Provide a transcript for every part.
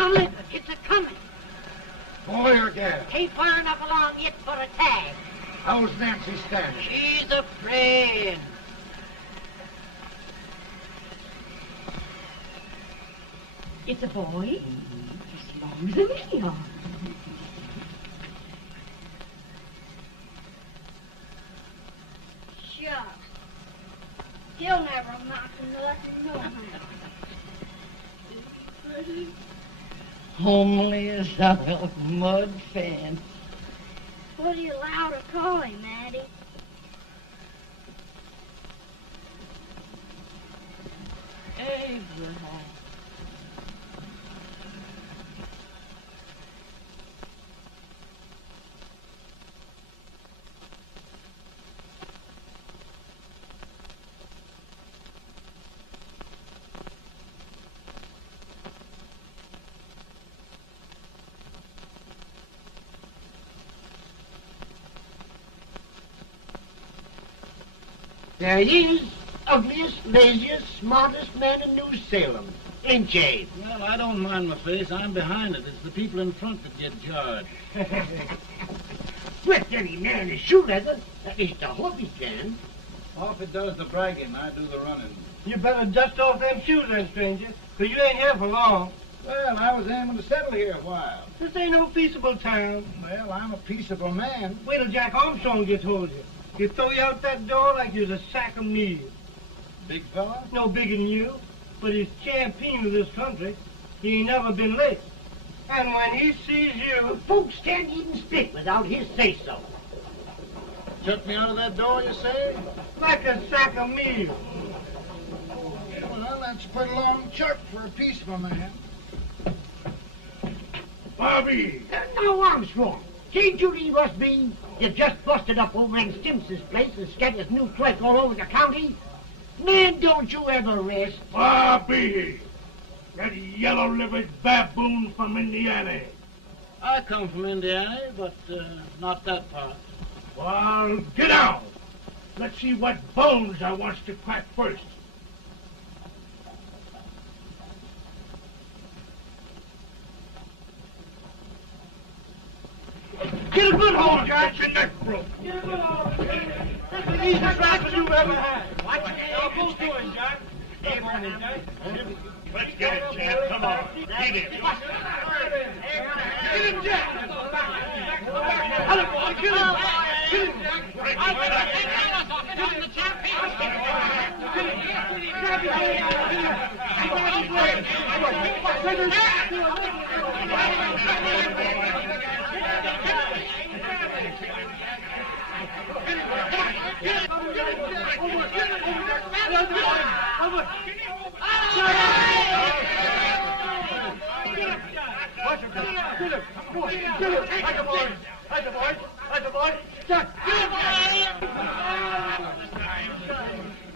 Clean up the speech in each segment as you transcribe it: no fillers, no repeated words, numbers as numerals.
Now look, it's a-coming. Boy or gal? Ain't far enough along yet for a tag. How's Nancy standing? She's afraid. It's a boy. As long as a me are. Shucks. He'll never amount to nothing, no how. Homely as a mud fan. What do you allow to call him, Addie? Abraham. There he is, ugliest, laziest, smartest man in New Salem. Ain't you? Well, I don't mind my face. I'm behind it. It's the people in front that get jarred. With any man is shoe leather. At least I hope he can. Off it does the bragging. I do the running. You better dust off them shoes then, stranger, 'cause you ain't here for long. Well, I was aiming to settle here a while. This ain't no peaceable town. Well, I'm a peaceable man. Wait till Jack Armstrong gets hold of you. He'll throw you out that door like you was a sack of meal. Big fella? No bigger than you, but he's champion of this country. He ain't never been late. And when he sees you... Folks can't even speak without his say-so. Took me out of that door, you say? Like a sack of meal. Well, that's a pretty long chuck for a peaceable man. Bobby! Now, Armstrong, can't you leave us be? You've just busted up over in Stimson's place and scattered new clerk all over the county. Man, don't you ever rest. Bobby! That yellow-livered baboon from Indiana. I come from Indiana, but not that part. Well, get out. Let's see what bones I wants to crack first. Get a good hold, Jack. Get your neck broke. Get a good hold. That's the easiest rifle you've ever had. Watch it. Now, both doing, Jack. Come on, Jack. Let's get it, Jack. Come on. Get it. Get him, Jack. Hello, boy. Get him. Get him, Jack. Get him,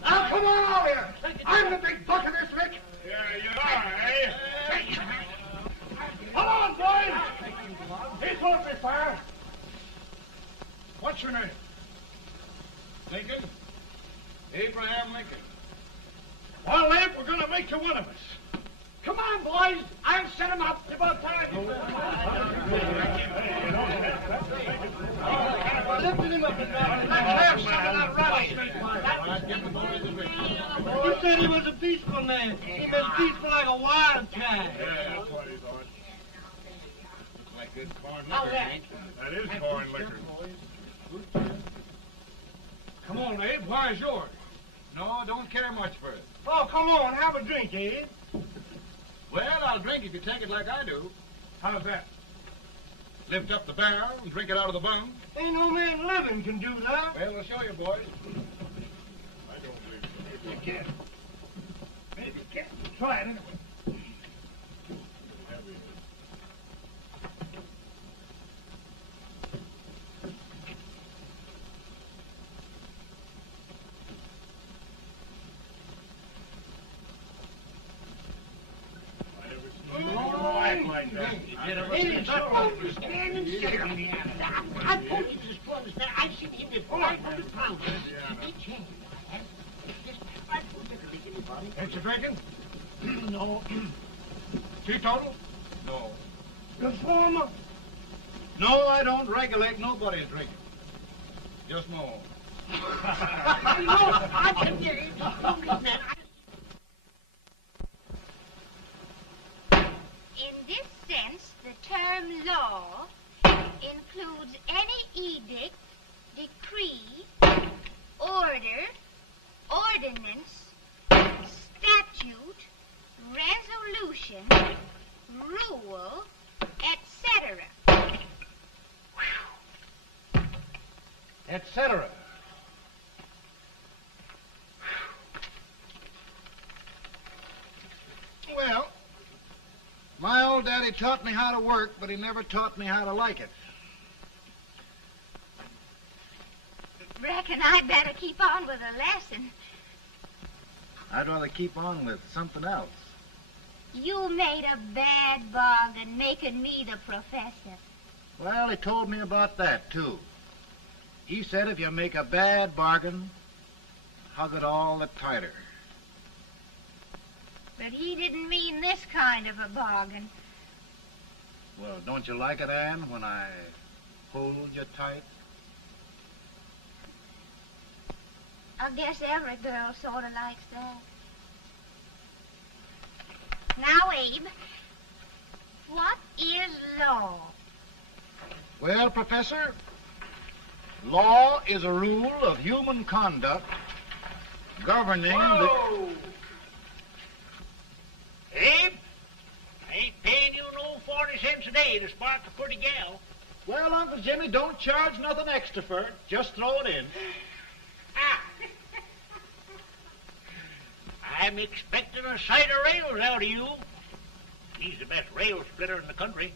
Now, come on over here. I'm the big buck of this lick. Yeah, you are, eh? Come on, boys. He's open fire. What's your name? Lincoln? Abraham Lincoln. Well, Abe, we're going to make you one of us. Come on, boys. I'll set him up. It's about time. Lifting him up and down. Let's have some of that rattlesnake. He said he was a peaceful man. He was peaceful like a wildcat. Yeah, that's what he thought. Looks like good corn liquor, Hank. That is corn liquor. Come on, Abe. Where's yours? No, don't care much for it. Oh, come on. Have a drink, Abe. Well, I'll drink if you take it like I do. How's that? Lift up the barrel and drink it out of the bung. Ain't no man living can do that. Well, I'll show you, boys. I don't believe so. You can't. Maybe you can't. Try it anyway. Like that. Ain't so stand and sit on the end. I told you this was that. I've seen him with 500 pounds. Big chance. Just I told you to make anybody. Ain't you drinking? No. Teetotal? No. The former? No, I don't regulate nobody's drinking. Just my own. I can get it. In this sense, the term law includes any edict, decree, order, ordinance, statute, resolution, rule, etc. Etc. Well, my old daddy taught me how to work, but he never taught me how to like it. Reckon I'd better keep on with the lesson. I'd rather keep on with something else. You made a bad bargain making me the professor. Well, he told me about that, too. He said if you make a bad bargain, hug it all the tighter. But he didn't mean this kind of a bargain. Well, don't you like it, Anne, when I hold you tight? I guess every girl sort of likes that. Now, Abe, what is law? Well, Professor, law is a rule of human conduct governing Whoa! Abe, I ain't paying you no 40 cents a day to spark a pretty gal. Well, Uncle Jimmy, don't charge nothing extra for it. Just throw it in. I'm expecting a sight of rails out of you. He's the best rail splitter in the country.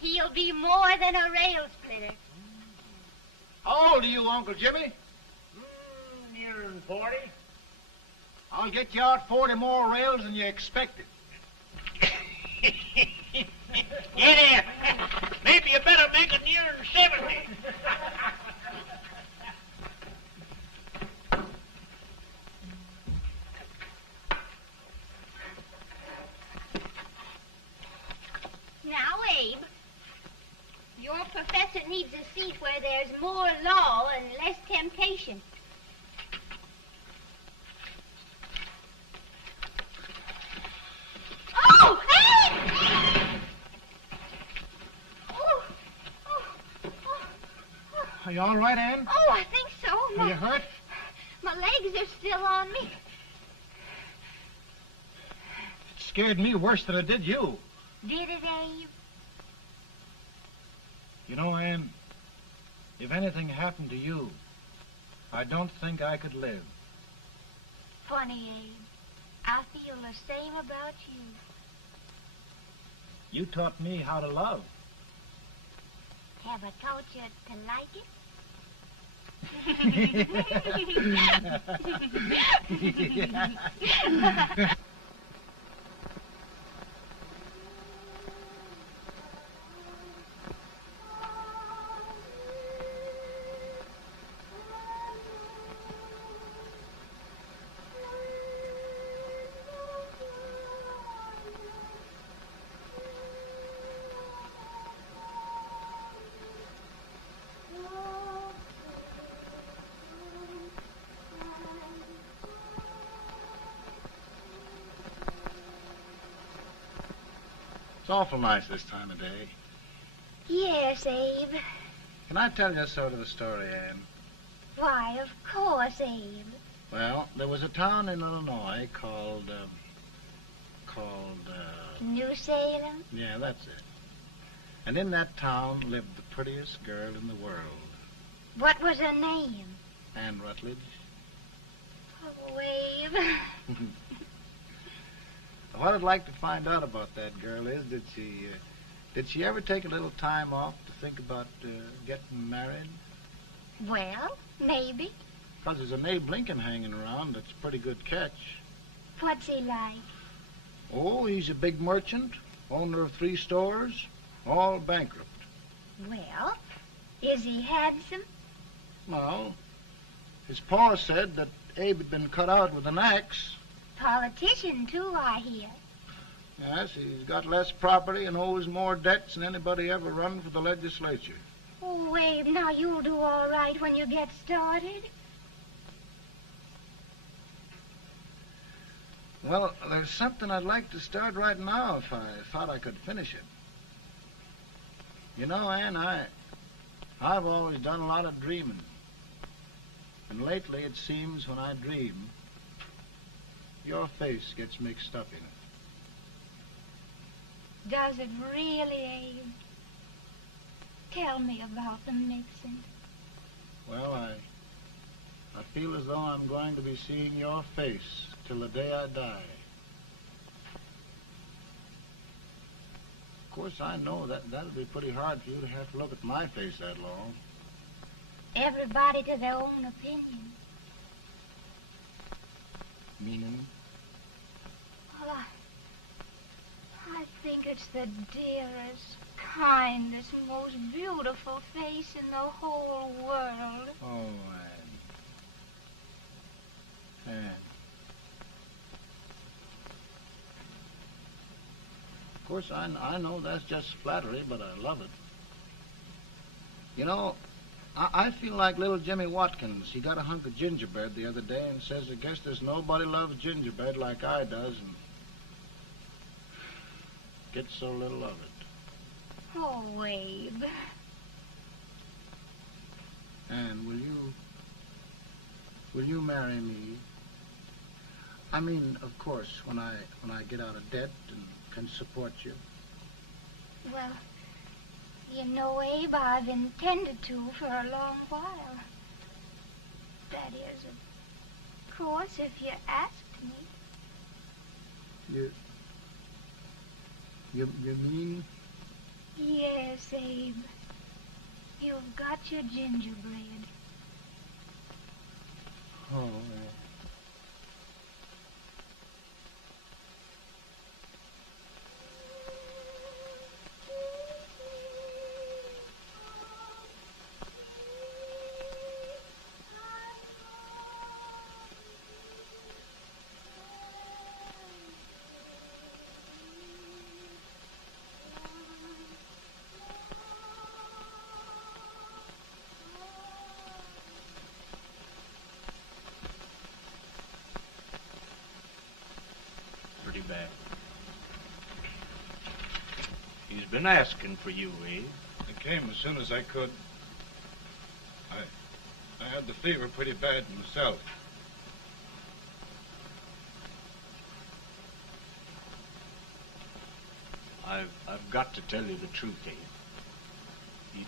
He'll be more than a rail splitter. How old are you, Uncle Jimmy? Nearer than 40. I'll get you out 40 more rails than you expected. Get in. Maybe you better make it nearer than 70. Now, Abe, your professor needs a seat where there's more law and less temptation. Oh, Abe! Are you all right, Anne? Oh, I think so. Are you hurt? My legs are still on me. It scared me worse than it did you. Did it, Abe? You know, Anne, if anything happened to you, I don't think I could live. Funny, Abe. I feel the same about you. You taught me how to love. Have I taught you to like it? It's awful nice this time of day. Yes, Abe. Can I tell you sort of a story, Anne? Why, of course, Abe. Well, there was a town in Illinois called, New Salem? yeah, that's it. And in that town lived the prettiest girl in the world, What was her name? Anne Rutledge. Oh, Abe. What I'd like to find out about that girl is, did she ever take a little time off to think about getting married? Well, maybe. Because there's an Abe Lincoln hanging around that's a pretty good catch. What's he like? Oh, he's a big merchant, owner of 3 stores, all bankrupt. Well, is he handsome? Well, his pa said that Abe had been cut out with an axe. Politician, too, I hear. Yes, he's got less property and owes more debts than anybody ever run for the legislature. Oh, Abe, now you'll do all right when you get started. Well, there's something I'd like to start right now if I thought I could finish it. You know, Ann, I've always done a lot of dreaming. And lately it seems when I dream, your face gets mixed up in it. Does it really, Abe? Tell me about the mixing. Well, I feel as though I'm going to be seeing your face till the day I die. Of course, I know that'll be pretty hard for you to have to look at my face that long. Everybody to their own opinion. Meaning? Well, I think it's the dearest, kindest, most beautiful face in the whole world. Oh, Ann. Of course, I know that's just flattery, but I love it. You know, I feel like little Jimmy Watkins. He got a hunk of gingerbread the other day and says, I guess there's nobody loves gingerbread like I does, and gets so little of it. Oh, Abe. Ann, will you marry me? I mean, of course, when I get out of debt and can support you. Well, you know, Abe, I've intended to for a long while. That is, of course, if you asked me. You mean? Yes, Abe. You've got your gingerbread. Oh, Bad. He's been asking for you, eh? I came as soon as I could. I had the fever pretty bad myself. I've got to tell you the truth, Abe.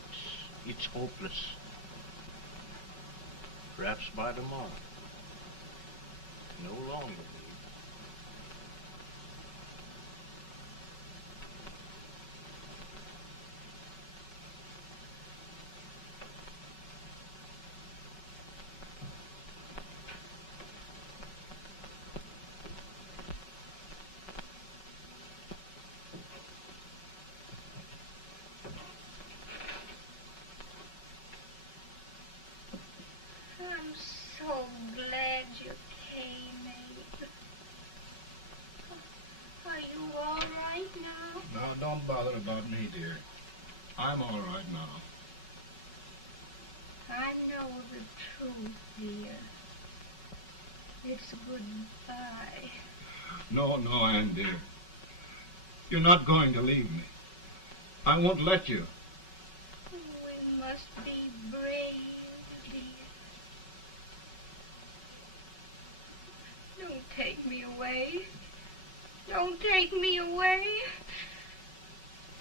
It's hopeless. Perhaps by tomorrow. No longer. I'm so glad you came, Abe. Are you all right now? No, don't bother about me, dear. I'm all right now. I know the truth, dear. It's goodbye. No, Ann, dear. You're not going to leave me. I won't let you. We must be brave, dear. Don't take me away. Don't take me away.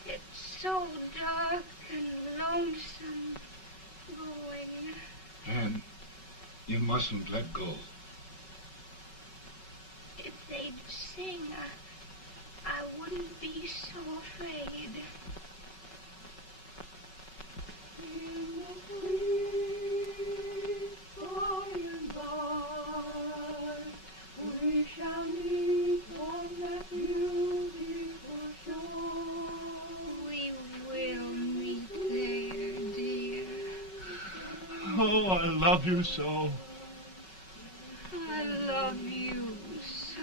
It's so dark and lonesome going. Ann, you mustn't let go. If they'd sing, I wouldn't be so afraid. We shall meet on that beautiful shore. We will meet there, dear. Oh, I love you so. I love you so.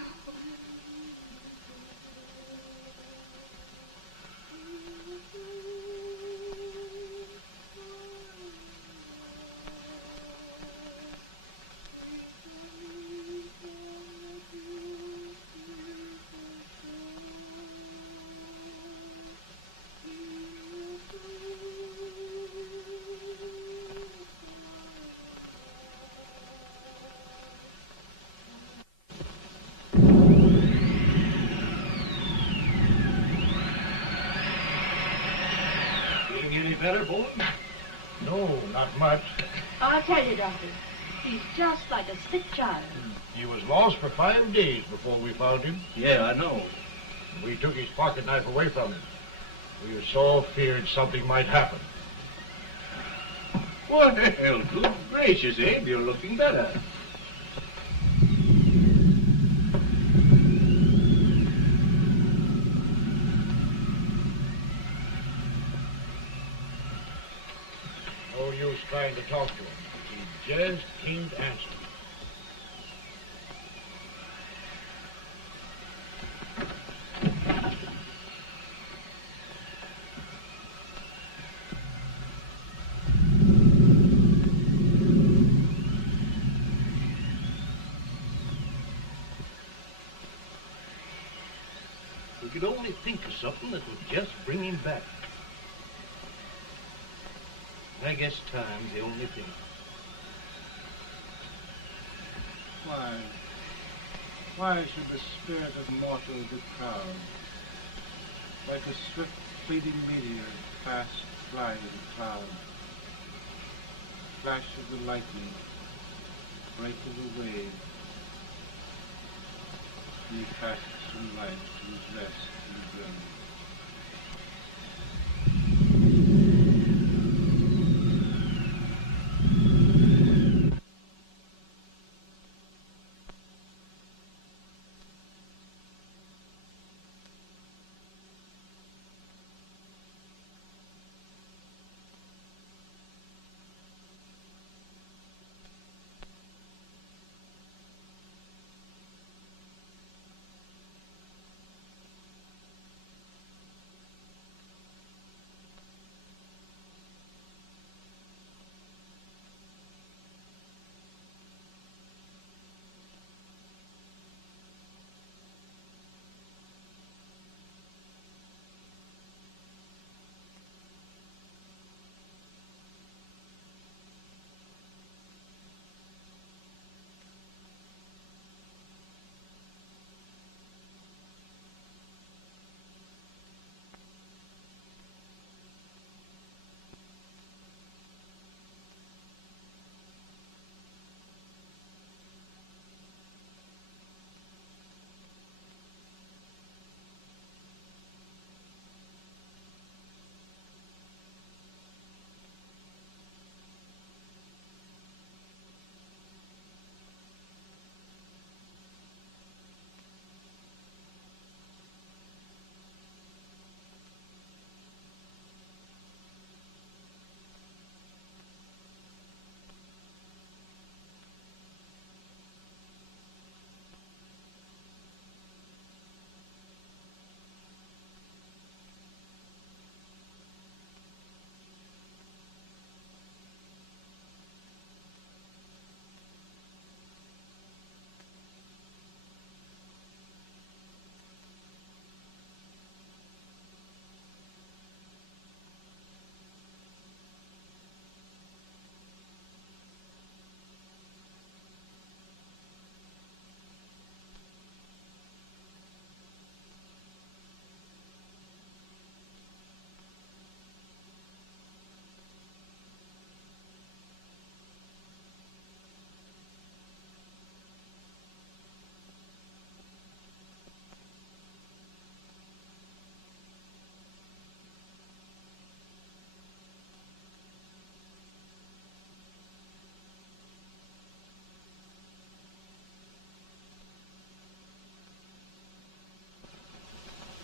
better, Thorne? No, not much. I'll tell you, Doctor. He's just like a sick child. He was lost for 5 days before we found him. Yeah, I know. We took his pocket knife away from him. We were so feared something might happen. Well, good gracious, Abe, you're looking better. No use trying to talk to him. He just can't answer. We could only think of something that would just bring him back. I guess time's the only thing. Why should the spirit of mortal be proud? Like a swift fleeting meteor, fast flying cloud. Flash of the lightning, break of the wave. He passes from life to his rest in the grave.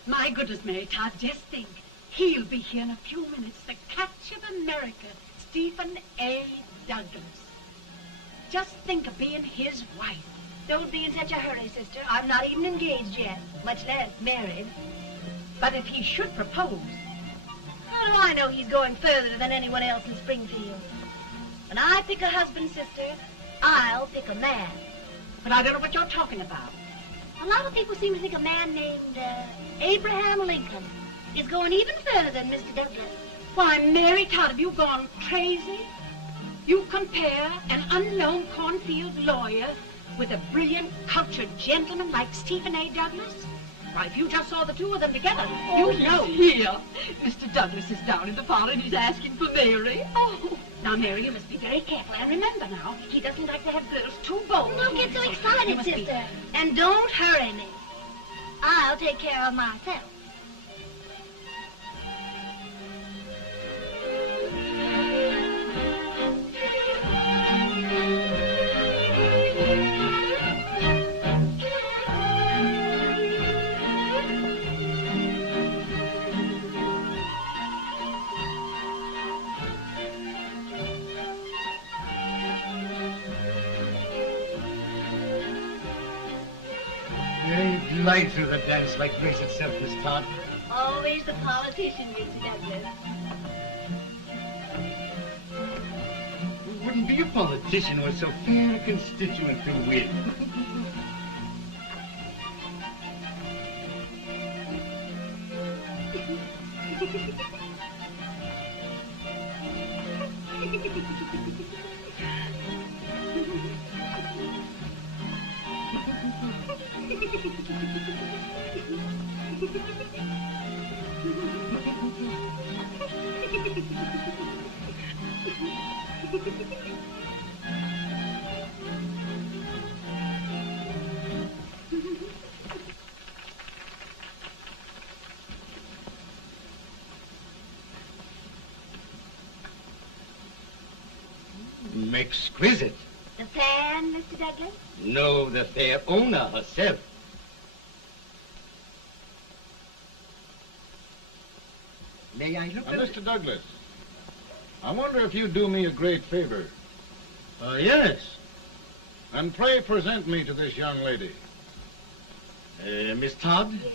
My goodness, Mary Todd, just think. He'll be here in a few minutes. The catch of America, Stephen A. Douglas. Just think of being his wife. Don't be in such a hurry, sister. I'm not even engaged yet, much less married. But if he should propose... How do I know he's going further than anyone else in Springfield? When I pick a husband, sister, I'll pick a man. But I don't know what you're talking about. A lot of people seem to think a man named Abraham Lincoln is going even further than Mr. Douglas. Why, Mary Todd, have you gone crazy? You compare an unknown cornfield lawyer with a brilliant, cultured gentleman like Stephen A. Douglas? Why, if you just saw the two of them together, you'd know. Here. Mr. Douglas is down in the parlor and he's asking for Mary. Oh. Now, Mary, you must be very careful. And remember now, he doesn't like to have girls too bold. Don't get so excited, sister. And don't hurry me. I'll take care of myself. Glide through the dance like grace itself, Miss Todd. Always the politician, Mr. Douglas. We wouldn't be a politician with so fair a constituent to Witt. Exquisite. The fan, Mr. Douglas? No, the fair owner herself. May I look at Mr. Douglas, I wonder if you'd do me a great favor. Yes. And pray present me to this young lady. Miss Todd? Yes.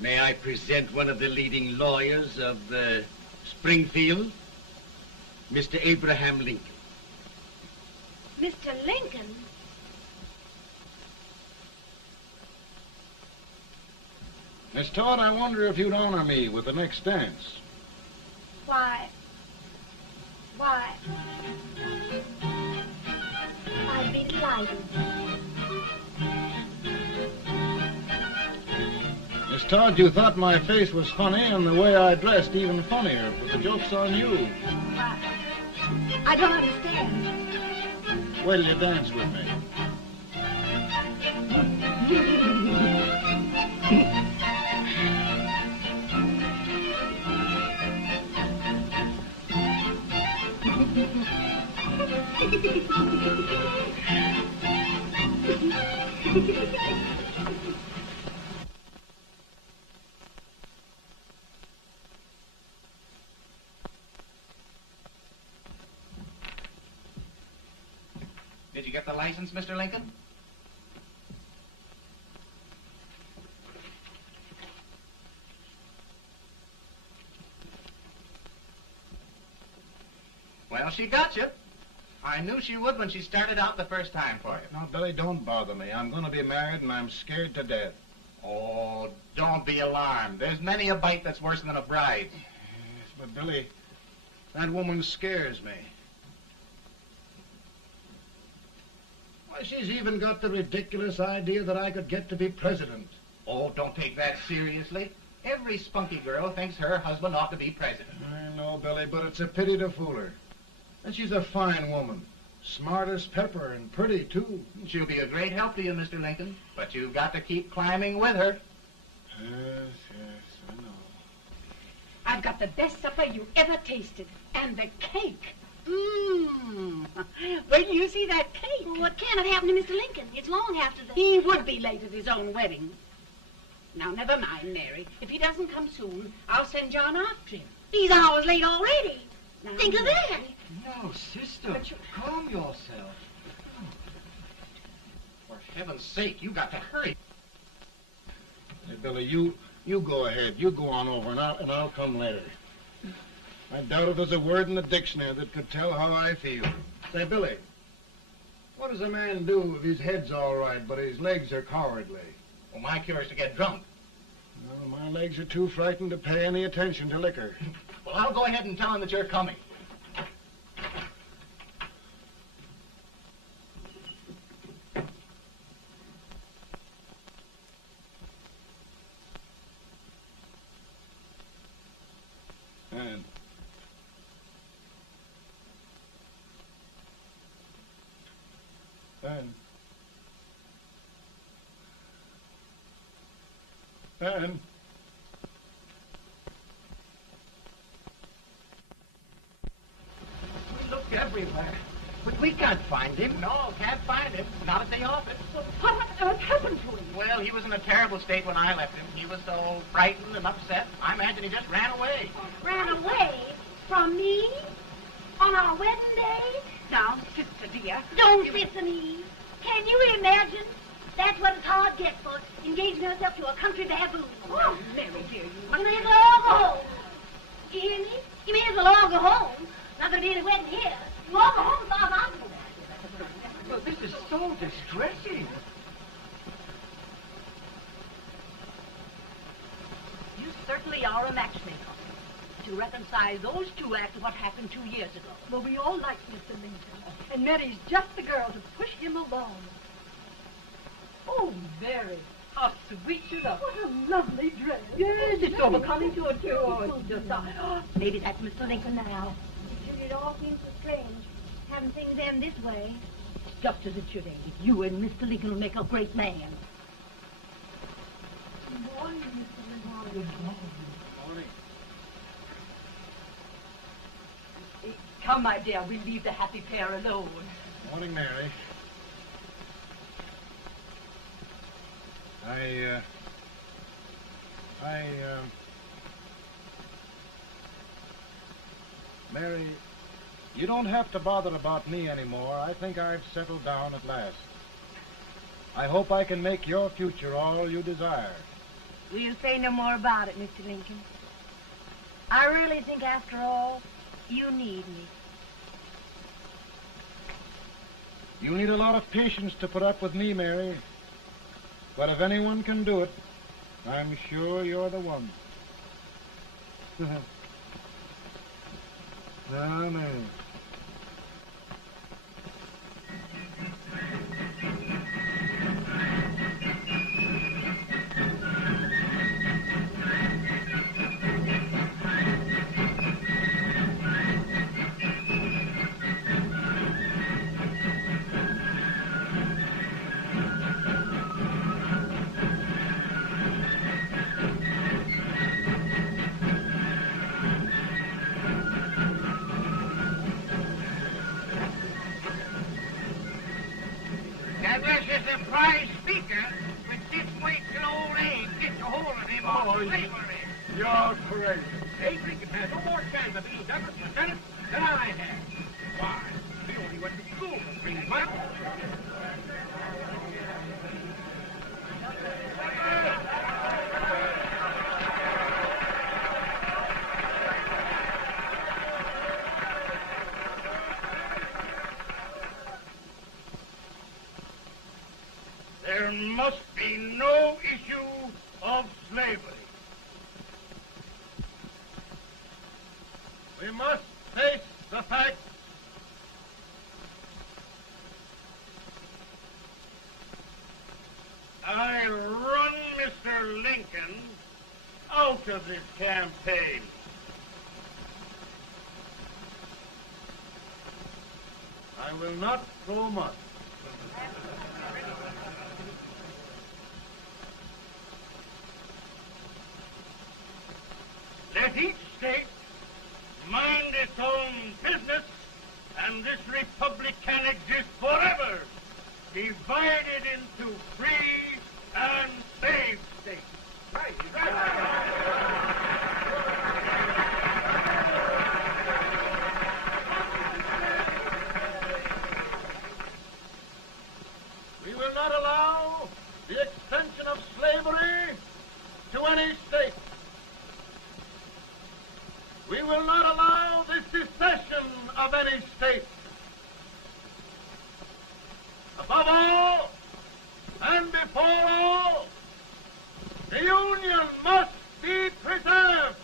May I present one of the leading lawyers of Springfield, Mr. Abraham Lincoln. Mr. Lincoln? Miss Todd, I wonder if you'd honor me with the next dance. Why, I'd be delighted. Miss Todd, you thought my face was funny and the way I dressed even funnier, but the joke's on you. I don't understand. Wait till you dance with me. Did you get the license, Mr. Lincoln? Well, she got you. I knew she would when she started out the first time for you. Now, Billy, don't bother me. I'm going to be married and I'm scared to death. Oh, don't be alarmed. There's many a bite that's worse than a bride. Yes, but Billy, that woman scares me. Why, she's even got the ridiculous idea that I could get to be president. Oh, don't take that seriously. Every spunky girl thinks her husband ought to be president. I know, Billy, but it's a pity to fool her. And she's a fine woman. Smart as pepper and pretty, too. She'll be a great help to you, Mr. Lincoln. But you've got to keep climbing with her. Yes, I know. I've got the best supper you ever tasted. And the cake. Mmm. When you see that cake. Well, what can have happened to Mr. Lincoln? It's long after the... He would be late at his own wedding. Now, never mind, Mary. If he doesn't come soon, I'll send John after him. He's hours late already. Now, Think of that. No, sister. Calm yourself. For heaven's sake, you got to hurry. Hey, Billy, you go ahead. You go on over, and I'll come later. I doubt if there's a word in the dictionary that could tell how I feel. Say, Billy, what does a man do if his head's all right, but his legs are cowardly? Well, my cure is to get drunk. Well, my legs are too frightened to pay any attention to liquor. Well, I'll go ahead and tell him that you're coming. Helen. We looked everywhere, but we can't find him. No, can't find him. Not at the office. Well, what on earth happened to him? Well, he was in a terrible state when I left him. He was so frightened and upset. I imagine he just ran away. Ran away from me on our wedding day? Now, sister dear. Don't listen, Eve. Can you imagine? That's what it's hard gets for engaging herself to a country baboon. Oh, Mary, dear, You may as well all go home. Do you hear me? You may as well all go home. Not going to be any wedding here. You all go home as far as I'm concerned. Well, this is so distressing. You certainly are a matchmaker. To reconcile those two after what happened 2 years ago. Well, we all like Mr. Lincoln. And Mary's just the girl to push him along. Oh, Mary, how sweet you look. What a lovely dress. Yes, it's so becoming to her, too. Oh, it's just... Maybe that's Mr. Lincoln now. It all seems so strange, having things end this way. It's just as it should end. You and Mr. Lincoln will make a great man. Good morning, Mr. Lincoln. Good morning. Come, my dear, we'll leave the happy pair alone. Morning, Mary. Mary, you don't have to bother about me anymore. I think I've settled down at last. I hope I can make your future all you desire. We'll say no more about it, Mr. Lincoln. I really think, after all, you need me. You need a lot of patience to put up with me, Mary. But if anyone can do it, I'm sure you're the one. Amen. Douglas is a prize speaker, but this way till old age gets a hold of him on slavery. You're crazy. Abe Lincoln has no more chance of being Douglas Lieutenant than I have. Why? He only went to school for 3 months. There must be no issue of slavery. We must face the fact I run Mr. Lincoln out of this campaign. I will not throw much. Let each state mind its own business, and this republic can exist forever, divided into free and slave states. Right. We will not allow the extension of slavery to any state. We will not allow the secession of any state. Above all, and before all, the Union must be preserved.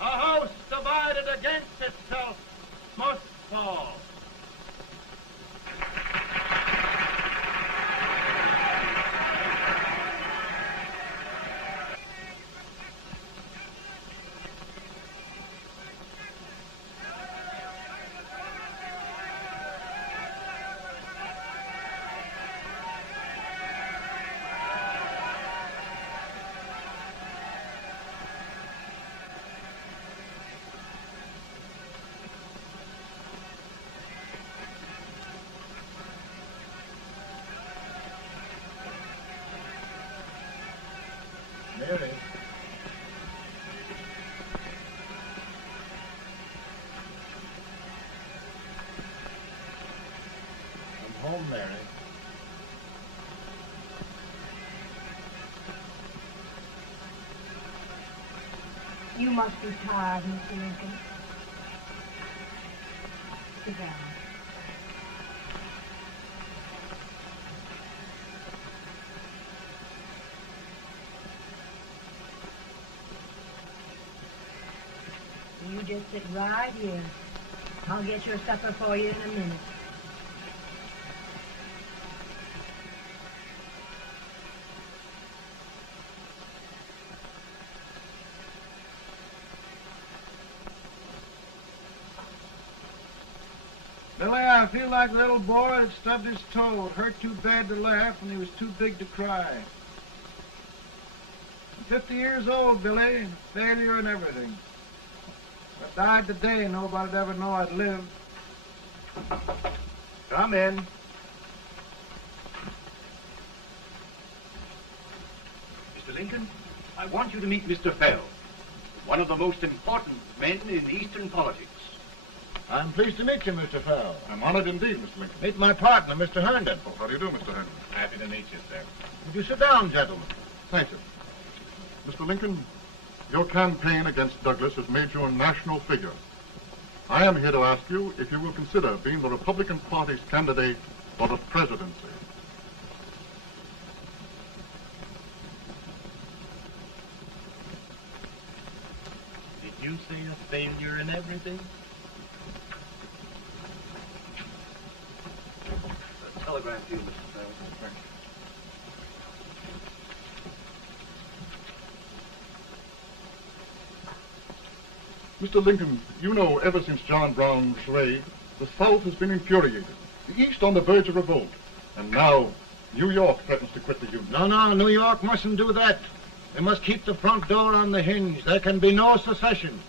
A house divided against itself must fall. home, Mary. You must be tired, Mr. Lincoln. Sit down. You just sit right here. I'll get your supper for you in a minute. Billy, I feel like a little boy that stubbed his toe. It hurt too bad to laugh, and he was too big to cry. I'm 50 years old, Billy. Failure and everything. If I died today, nobody'd ever know I'd lived. Come in. Mr. Lincoln, I want you to meet Mr. Fell, one of the most important men in Eastern politics. I'm pleased to meet you, Mr. Fell. I'm honored indeed, Mr. Lincoln. Meet my partner, Mr. Herndon. Oh, how do you do, Mr. Henry? Happy to meet you, sir. Would you sit down, gentlemen? Thank you. Mr. Lincoln, your campaign against Douglas has made you a national figure. I am here to ask you if you will consider being the Republican Party's candidate for the presidency. Did you say a failure in everything? Telegram to you, Mr. Fell. Mr. Lincoln, you know ever since John Brown's raid, the South has been infuriated, the East on the verge of revolt, and now New York threatens to quit the Union. No, New York mustn't do that. They must keep the front door on the hinge. There can be no secession.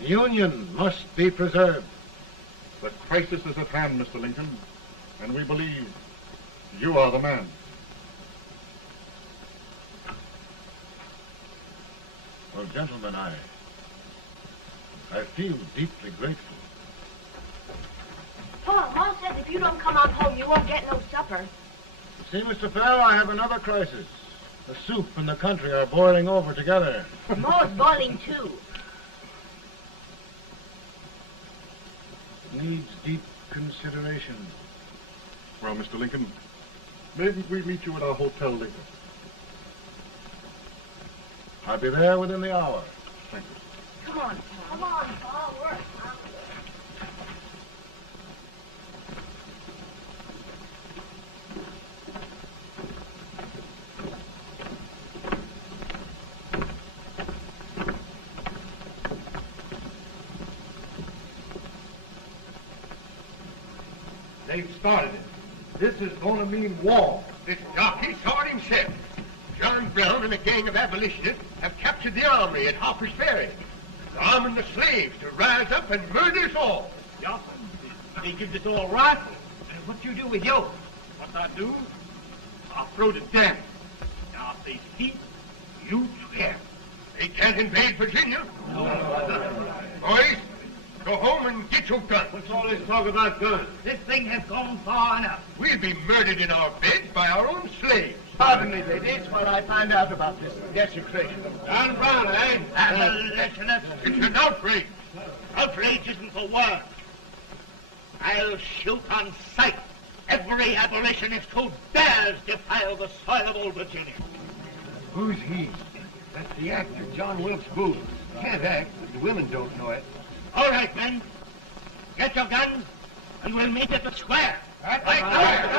The Union must be preserved. The crisis is at hand, Mr. Lincoln, and we believe you are the man. Well, gentlemen, I feel deeply grateful. Ma says if you don't come on home, you won't get no supper. See, Mr. Fell, I have another crisis. The soup and the country are boiling over together. Ma's boiling too. It needs deep consideration. Well, Mr. Lincoln, maybe we meet you at our hotel later. I'll be there within the hour. Thank you. Come on, Paul. Work. They've started it. This is going to mean war. This jockey saw it himself. John Brown and a gang of abolitionists have captured the armory at Harper's Ferry. They're arming the slaves to rise up and murder us all. Yeah, they give us all rifles. And what you do with yours? What I do? I'll throw the damn. Now, if they speak, you swear. They can't invade Virginia. Boys, go home and get your guns. What's all this talk about guns? This thing has gone far enough. We'll be murdered in our beds by our own slaves. Pardon me, ladies, while I find out about this desecration. John Brown, eh? Abolitionists. It's an outrage. Outrage isn't the word. I'll shoot on sight every abolitionist who dares defile the soil of old Virginia. Who's he? That's the actor, John Wilkes Booth. Can't act, but the women don't know it. All right, men. Get your guns, and we'll meet at the square. At the square!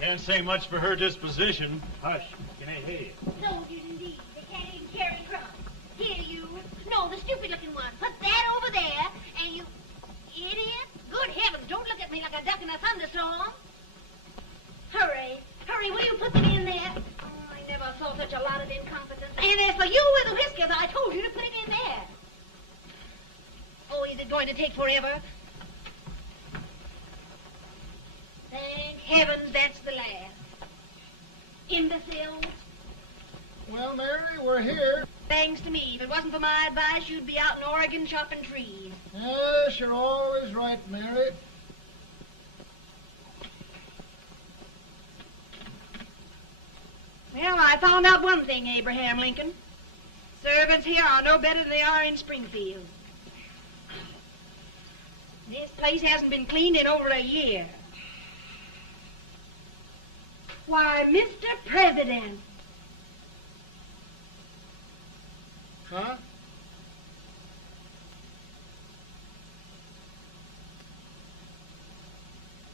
Can't say much for her disposition. Hush, can I hear you? Soldiers indeed. They can't even carry crumbs. Here, you. such a lot of incompetence. And as for you with the whiskers, I told you to put it in there. Oh, is it going to take forever? Thank heavens that's the last. Imbeciles. Well, Mary, we're here. Thanks to me. If it wasn't for my advice, you'd be out in Oregon chopping trees. Yes, you're always right, Mary. Well, I found out one thing, Abraham Lincoln. Servants here are no better than they are in Springfield. This place hasn't been cleaned in over a year. Why, Mr. President. Huh?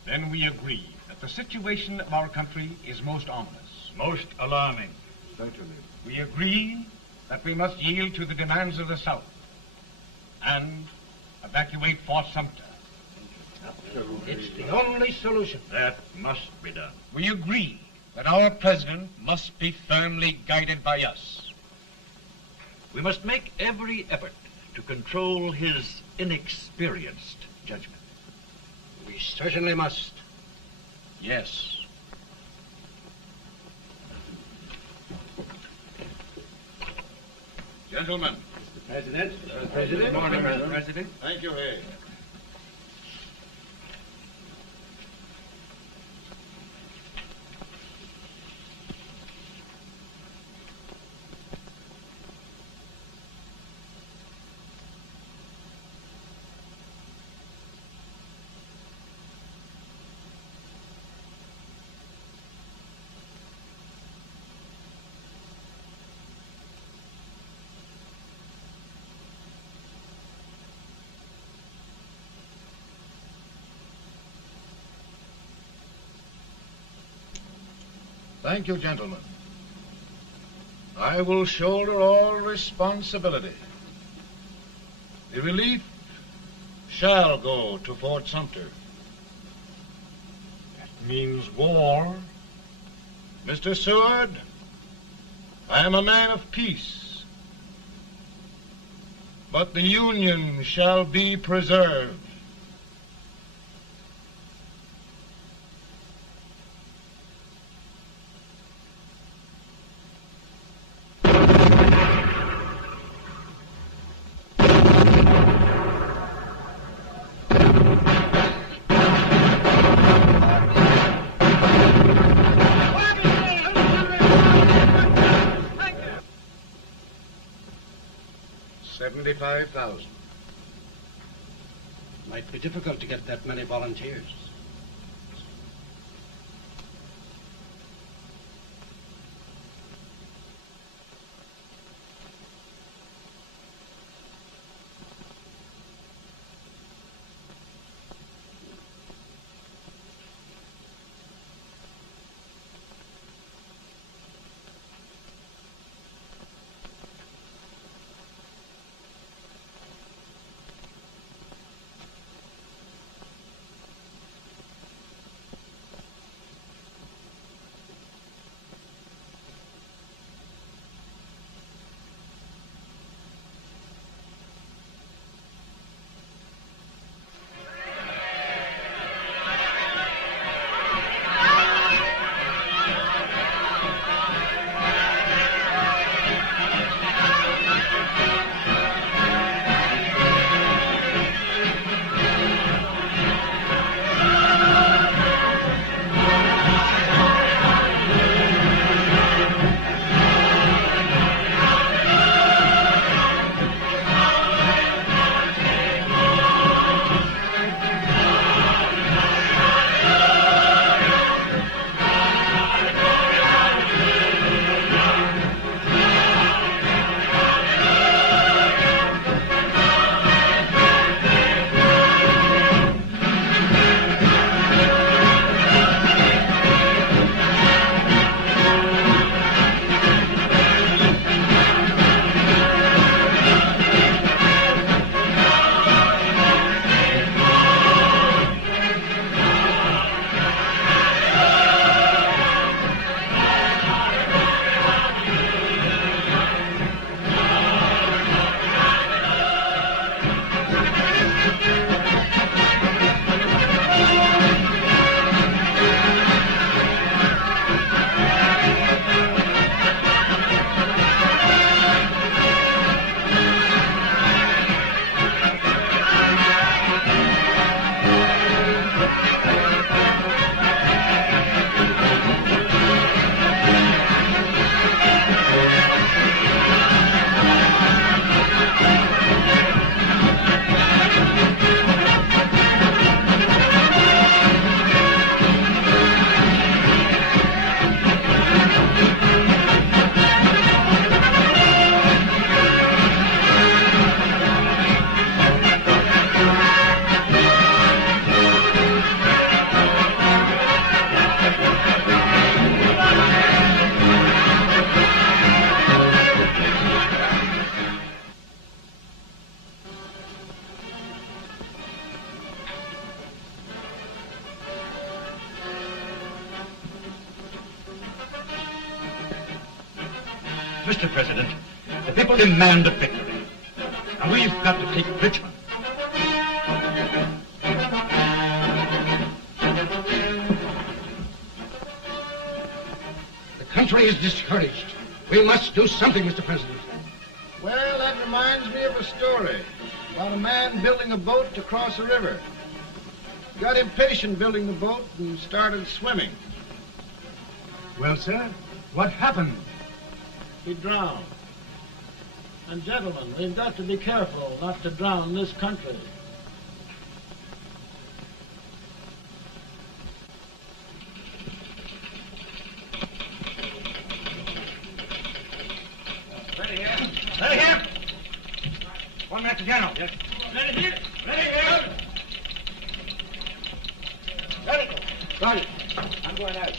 Then we agree that the situation of our country is most ominous. Most alarming. Certainly. We agree that we must yield to the demands of the South and evacuate Fort Sumter. It's the only solution. That must be done. We agree that our president must be firmly guided by us. We must make every effort to control his inexperienced judgment. We certainly must. Yes. Gentlemen. Mr. President. Good morning, Mr. President. Thank you, Hay. Thank you, gentlemen. I will shoulder all responsibility. The relief shall go to Fort Sumter. That means war. Mr. Seward, I am a man of peace, but the Union shall be preserved. $75,000. Might be difficult to get that many volunteers. Mr. President, the people demand a victory. And we've got to take Richmond. The country is discouraged. We must do something, Mr. President. Well, that reminds me of a story about a man building a boat to cross a river. He got impatient building the boat and started swimming. Well, sir, what happened? He drowned. And gentlemen, we've got to be careful not to drown this country. Ready here. Ready here. One Master General. Yes. Ready here. Ready here. Ready. Right. I'm going out.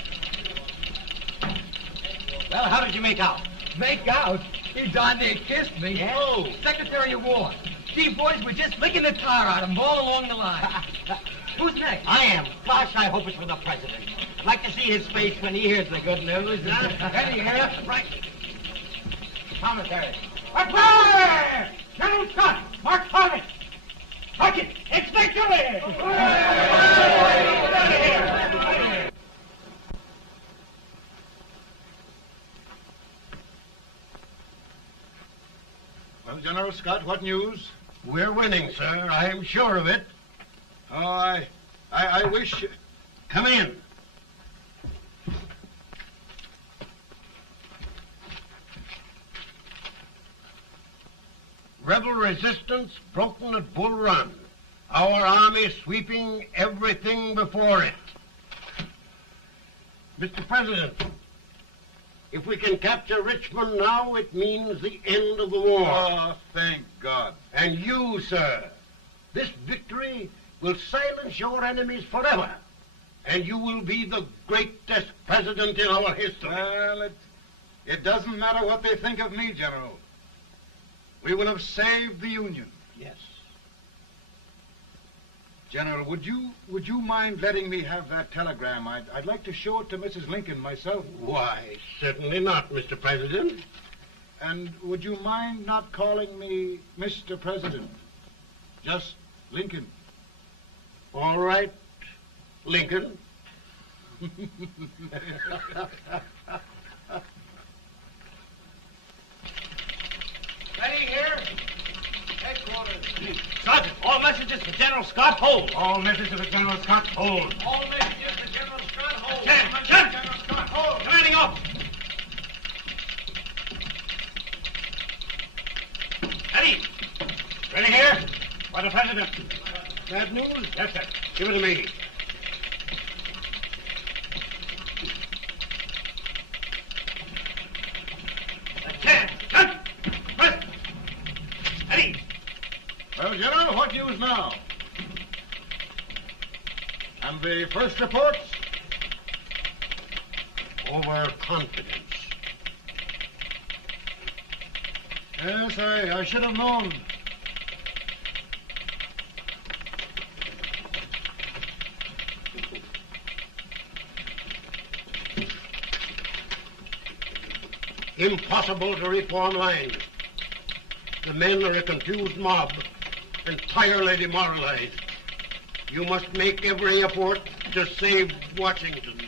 Well, how did you make out? Make out? He darn near kissed me. Yeah? Oh, Secretary of War. Gee, boys, we're just licking the tar out of him all along the line. Who's next? I am. Gosh, I hope it's for the president. I'd like to see his face when he hears the good news. Ready here. Right. Commissary. Fire! General Scott, Mark Thomas. Touch it. It's victory! Well, General Scott, what news? We're winning, sir. I am sure of it. Oh, I wish... Come in. Rebel resistance broken at Bull Run. Our army sweeping everything before it. Mr. President, if we can capture Richmond now, it means the end of the war. Oh, thank God. And you, sir, this victory will silence your enemies forever. And you will be the greatest president in our history. Well, it doesn't matter what they think of me, General. We will have saved the Union. Yes. General, would you mind letting me have that telegram? I'd like to show it to Mrs. Lincoln myself. Why, certainly not, Mr. President. And would you mind not calling me Mr. President? Just Lincoln. All right, Lincoln. Ready here. Headquarters. Sergeant, all messages for General Scott, hold. All messages for General Scott, hold. All messages for General Scott, hold. General Scott, hold. Commanding officer. Ready. Ready here. For the President. Bad news? Yes, sir. Give it to me. Attention. President. Ready. Well, General, what news now? And the first reports? Overconfidence. Yes, I should have known. Impossible to reform lines. The men are a confused mob, entirely demoralized. You must make every effort to save Washington.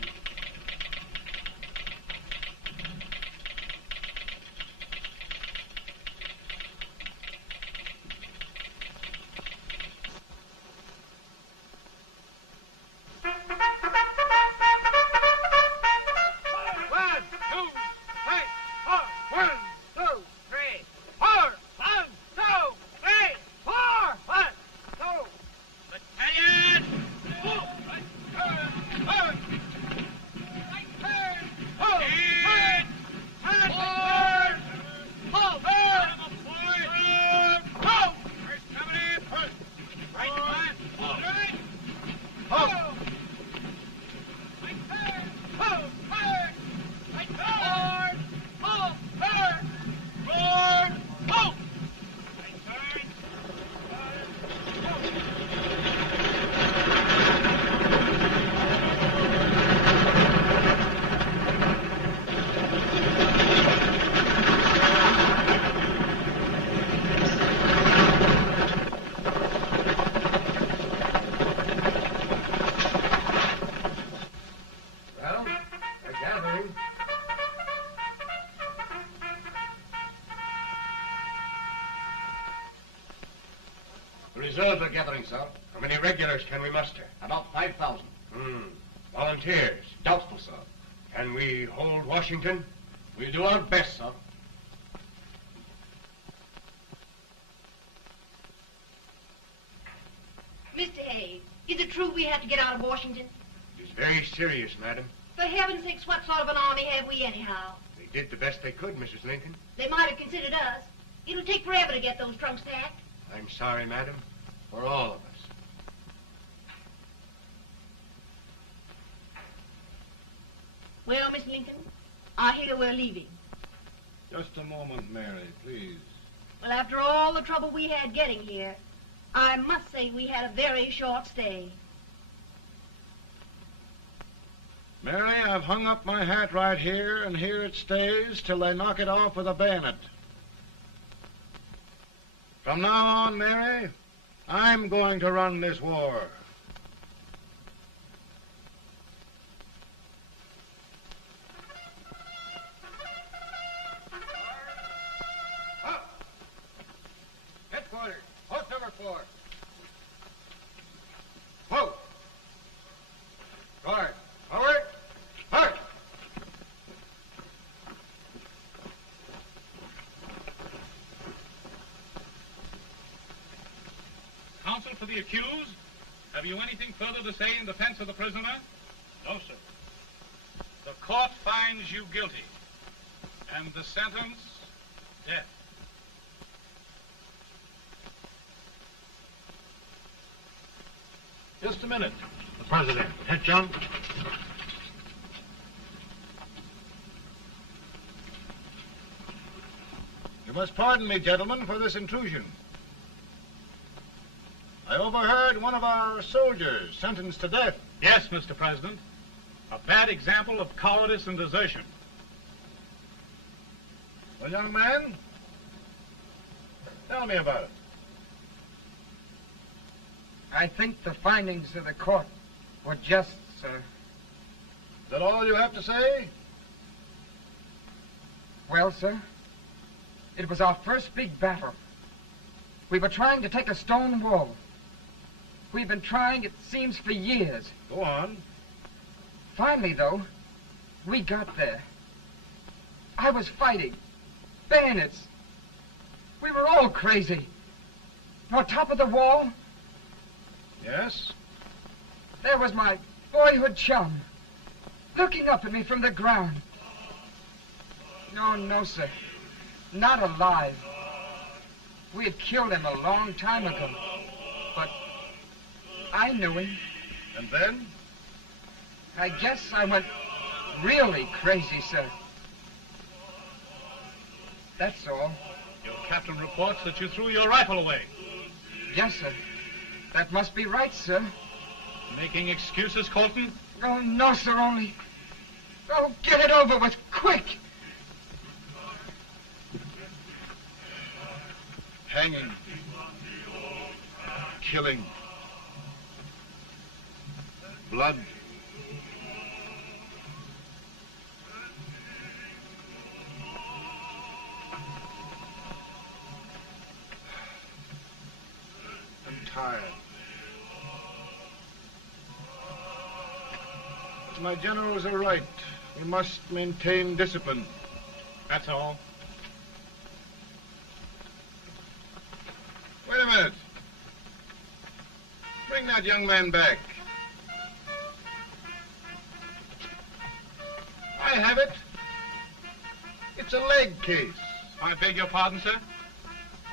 The reserves are gathering, sir. How many regulars can we muster? About 5,000. Volunteers? Doubtful, sir. Can we hold Washington? We'll do our best, sir. Mr. Hayes, is it true we have to get out of Washington? It is very serious, madam. For heaven's sakes, what sort of an army have we anyhow? They did the best they could, Mrs. Lincoln. They might have considered us. It'll take forever to get those trunks packed. I'm sorry, madam, for all of us. Well, Miss Lincoln, I hear we're leaving. Just a moment, Mary, please. Well, after all the trouble we had getting here, I must say we had a very short stay. Mary, I've hung up my hat right here, and here it stays till they knock it off with a bayonet. From now on, Mary, I'm going to run this war. Headquarters, post number 4. Whoa! Guard, forward, march! Counsel for the accused, have you anything further to say in defense of the prisoner? No, sir. The court finds you guilty, and the sentence, death. Just a minute. The President. Attention. You must pardon me, gentlemen, for this intrusion. I overheard one of our soldiers sentenced to death. Yes, Mr. President. A bad example of cowardice and desertion. Well, young man, tell me about it. I think the findings of the court were just, sir. Is that all you have to say? Well, sir, it was our first big battle. We were trying to take a stone wall. We've been trying, it seems, for years. Go on. Finally, though, we got there. I was fighting. Bayonets. We were all crazy. On top of the wall, Yes? there was my boyhood chum, looking up at me from the ground. No, sir. Not alive. We had killed him a long time ago. But I knew him. And then? I guess I went really crazy, sir. That's all. Your captain reports that you threw your rifle away. Yes, sir. That must be right, sir. Making excuses, Colton? Oh, no, sir, only... Oh, get it over with, quick! Hanging. Killing. Blood. I'm tired. But my generals are right. We must maintain discipline. That's all. Wait a minute. Bring that young man back. I have it. It's a leg case. I beg your pardon, sir?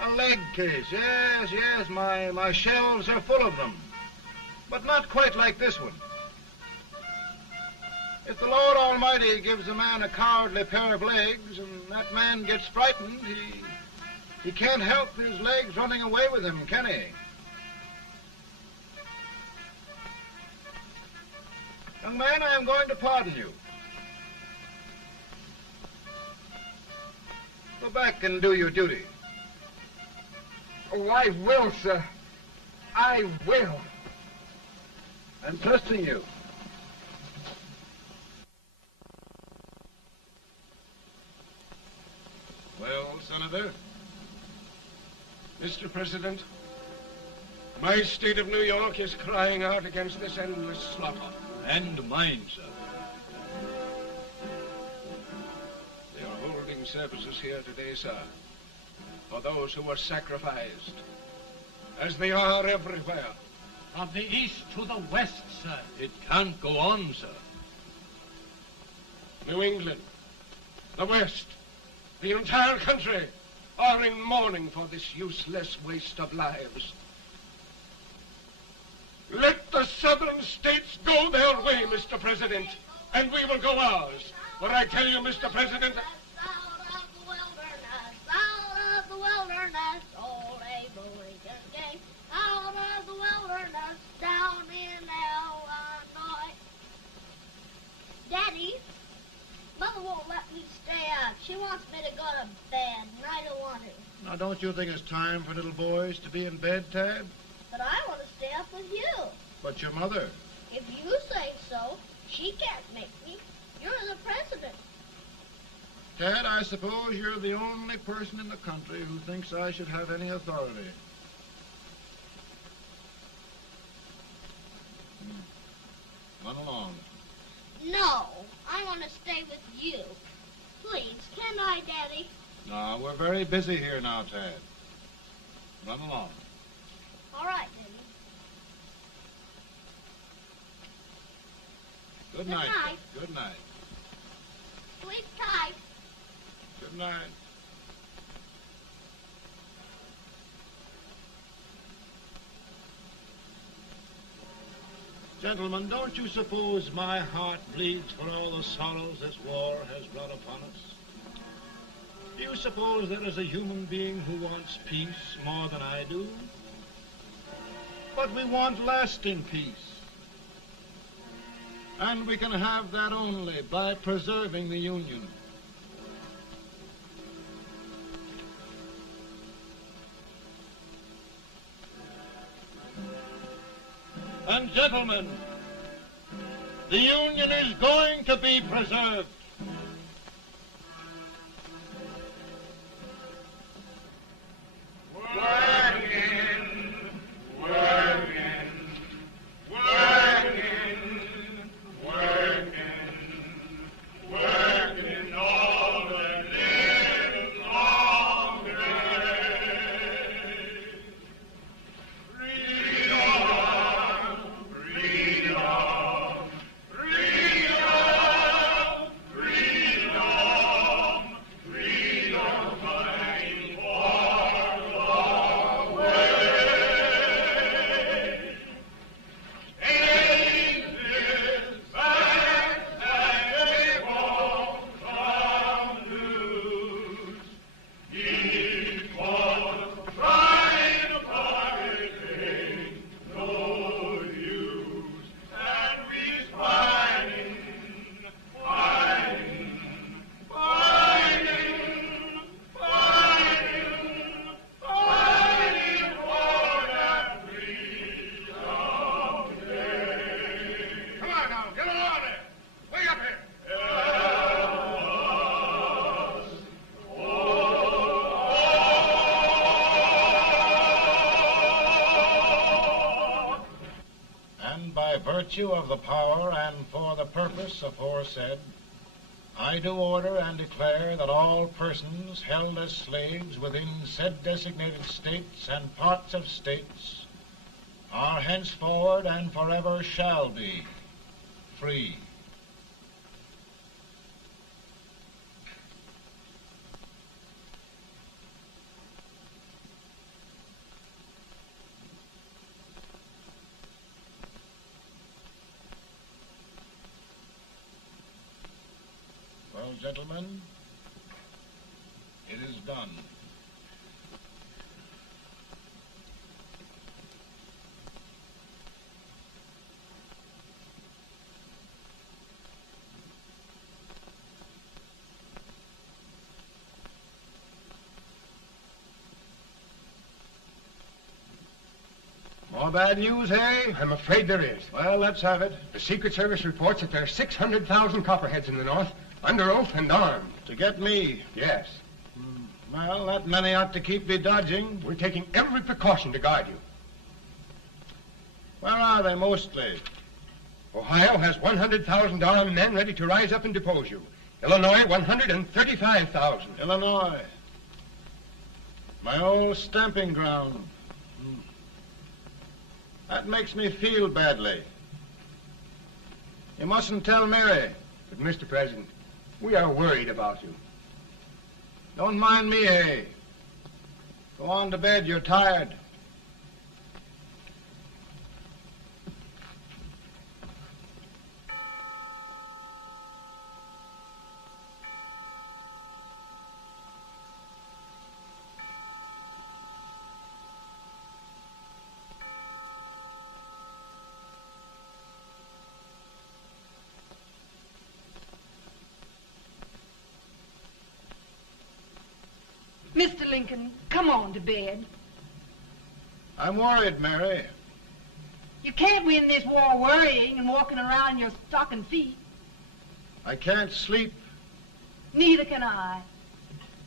A leg case, yes. My shelves are full of them. But not quite like this one. If the Lord Almighty gives a man a cowardly pair of legs and that man gets frightened, he can't help his legs running away with him, can he? Young man, I am going to pardon you. Go back and do your duty. Oh, I will, sir. I will. I'm trusting you. Well, Senator? Mr. President, My state of New York is crying out against this endless slaughter. And mine, sir. They are holding services here today, sir, for those who were sacrificed, as they are everywhere. From the east to the west, sir. It can't go on, sir. New England, the West, the entire country are in mourning for this useless waste of lives. Let the southern states go their way, Mr. President, and we will go ours. For I tell you, Mr. President... Out of the wilderness, old Abe Lincoln came. Out of the wilderness, down in Illinois. Daddy, Mother won't let me stay out. She wants me to go to bed, and I don't want to. Now, don't you think it's time for little boys to be in bed, Tad? But I want to stay up with you. But your mother. If you say so, she can't make me. You're the president. Tad, I suppose you're the only person in the country who thinks I should have any authority. Run along. No, I want to stay with you. Please, can I, Daddy? No, we're very busy here now, Tad. Run along. All right, Daddy. Good night. night. Good night. Sleep tight. Good night. Gentlemen, don't you suppose my heart bleeds for all the sorrows this war has brought upon us? Do you suppose there is a human being who wants peace more than I do? But we want lasting peace. And we can have that only by preserving the Union. And gentlemen, the Union is going to be preserved. Virtue of the power and for the purpose aforesaid, I do order and declare that all persons held as slaves within said designated states and parts of states are henceforward and forever shall be free. Well, gentlemen, it is done. More bad news, eh? I'm afraid there is. Well, let's have it. The Secret Service reports that there are 600,000 Copperheads in the North, under oath and armed. To get me? Yes. Well, that many ought to keep me dodging. We're taking every precaution to guard you. Where are they mostly? Ohio has 100,000 armed men ready to rise up and depose you. Illinois, 135,000. Illinois. My old stamping ground. That makes me feel badly. You mustn't tell Mary. But, Mr. President, we are worried about you. Don't mind me, eh? Go on to bed. You're tired. Mr. Lincoln, come on to bed. I'm worried, Mary. You can't win this war worrying and walking around in your stocking feet. I can't sleep. Neither can I.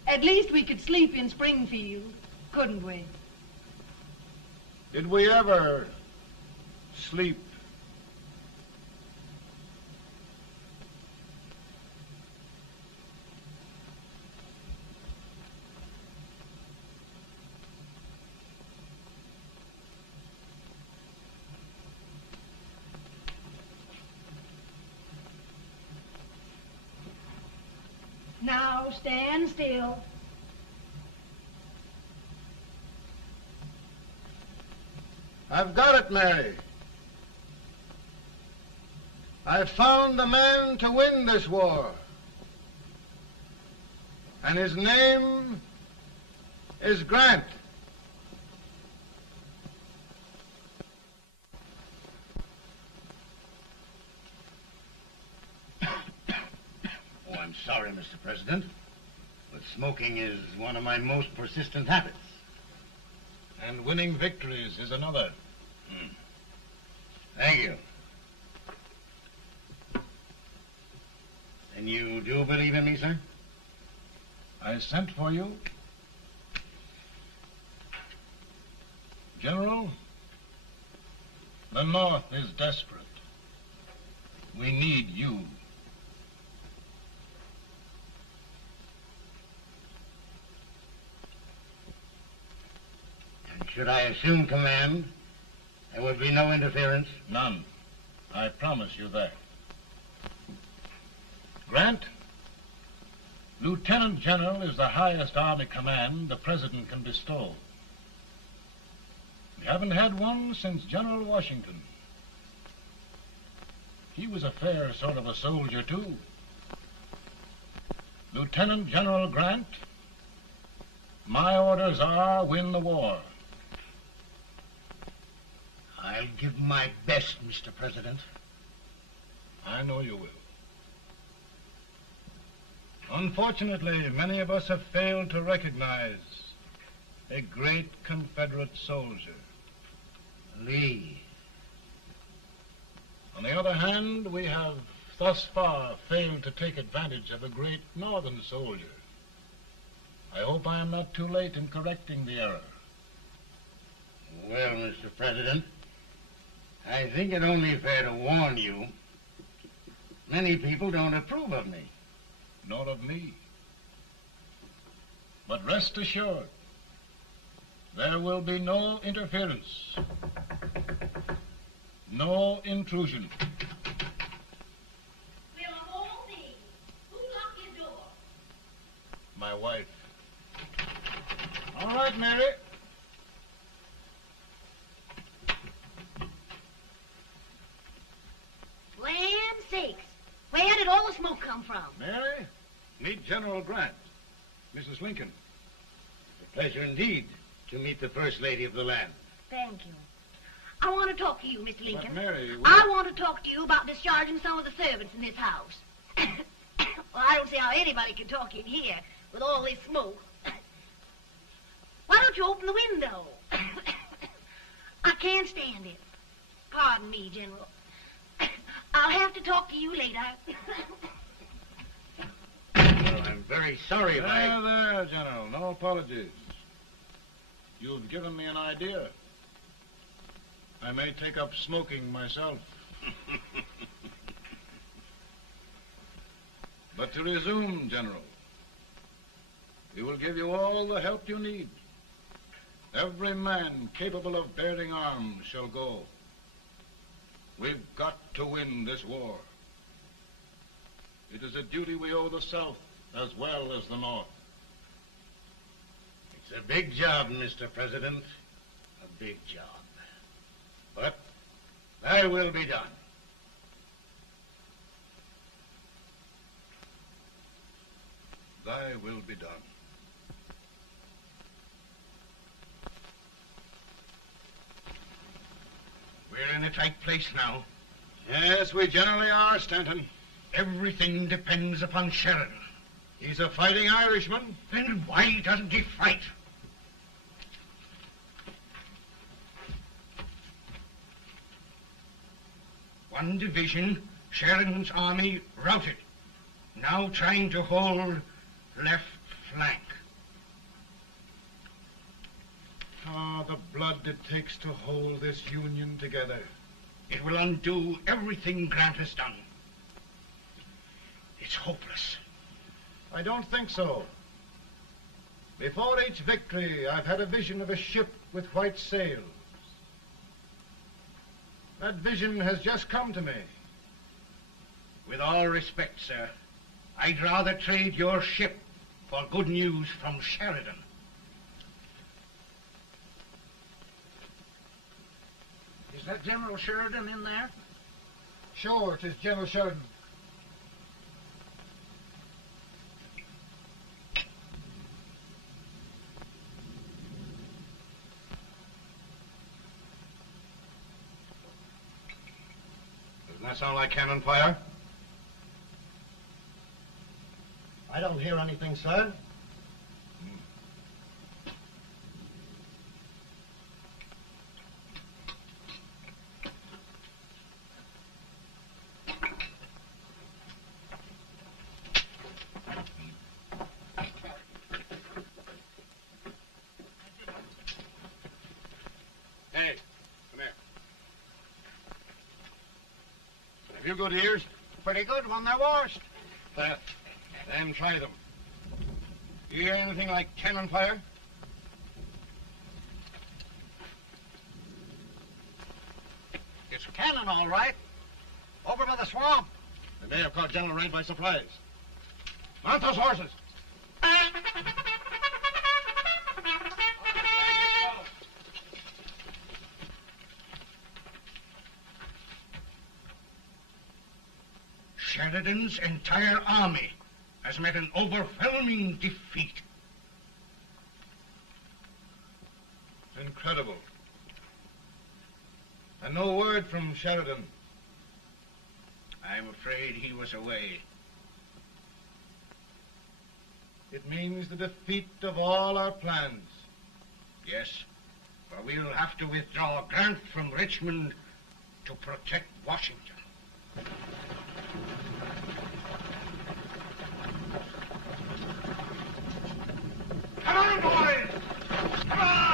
At least we could sleep in Springfield, couldn't we? Did we ever sleep? Now stand still. I've got it, Mary. I've found the man to win this war. And his name is Grant. I'm sorry, Mr. President, but smoking is one of my most persistent habits. And winning victories is another. Thank you. And you do believe in me, sir? I sent for you. General, the North is desperate. We need you. Should I assume command, there would be no interference? None. I promise you that. Grant, Lieutenant General is the highest army command the President can bestow. We haven't had one since General Washington. He was a fair sort of a soldier, too. Lieutenant General Grant, my orders are win the war. I'll give my best, Mr. President. I know you will. Unfortunately, many of us have failed to recognize a great Confederate soldier. Lee. On the other hand, we have thus far failed to take advantage of a great Northern soldier. I hope I am not too late in correcting the error. Well, Mr. President, I think it only fair to warn you. Many people don't approve of me. Nor of me. But rest assured, there will be no interference. No intrusion. We'll all be. Who locked your door? My wife. All right, Mary. Land sakes. Where did all the smoke come from? Mary, meet General Grant. Mrs. Lincoln. A pleasure indeed to meet the First Lady of the land. Thank you. I want to talk to you, Mr. Lincoln. But Mary, I want to talk to you about discharging some of the servants in this house. Well, I don't see how anybody can talk in here with all this smoke. Why don't you open the window? I can't stand it. Pardon me, General. I'll have to talk to you later. Well, I'm very sorry if There, General. No apologies. You've given me an idea. I may take up smoking myself. But to resume, General, we will give you all the help you need. Every man capable of bearing arms shall go. We've got to win this war. It is a duty we owe the South as well as the North. It's a big job, Mr. President. A big job. But thy will be done. Thy will be done. We're in a tight place now. Yes, we generally are, Stanton. Everything depends upon Sheridan. He's a fighting Irishman. Then why doesn't he fight? One division, Sheridan's army, routed. Now trying to hold left flank. Ah, the blood it takes to hold this Union together. It will undo everything Grant has done. It's hopeless. I don't think so. Before each victory, I've had a vision of a ship with white sails. That vision has just come to me. With all respect, sir, I'd rather trade your ship for good news from Sheridan. Is that General Sheridan in there? Sure, it is General Sheridan. Doesn't that sound like cannon fire? I don't hear anything, sir. Hey, come here. Have you good ears? Pretty good when they're washed. Then try them. You hear anything like cannon fire? It's cannon, all right. Over by the swamp. They may have caught General Rank by surprise. Mount those horses. Sheridan's entire army has met an overwhelming defeat. Incredible. And no word from Sheridan. I'm afraid he was away. It means the defeat of all our plans. Yes, for we'll have to withdraw Grant from Richmond to protect Washington. Come on, boys! Come on!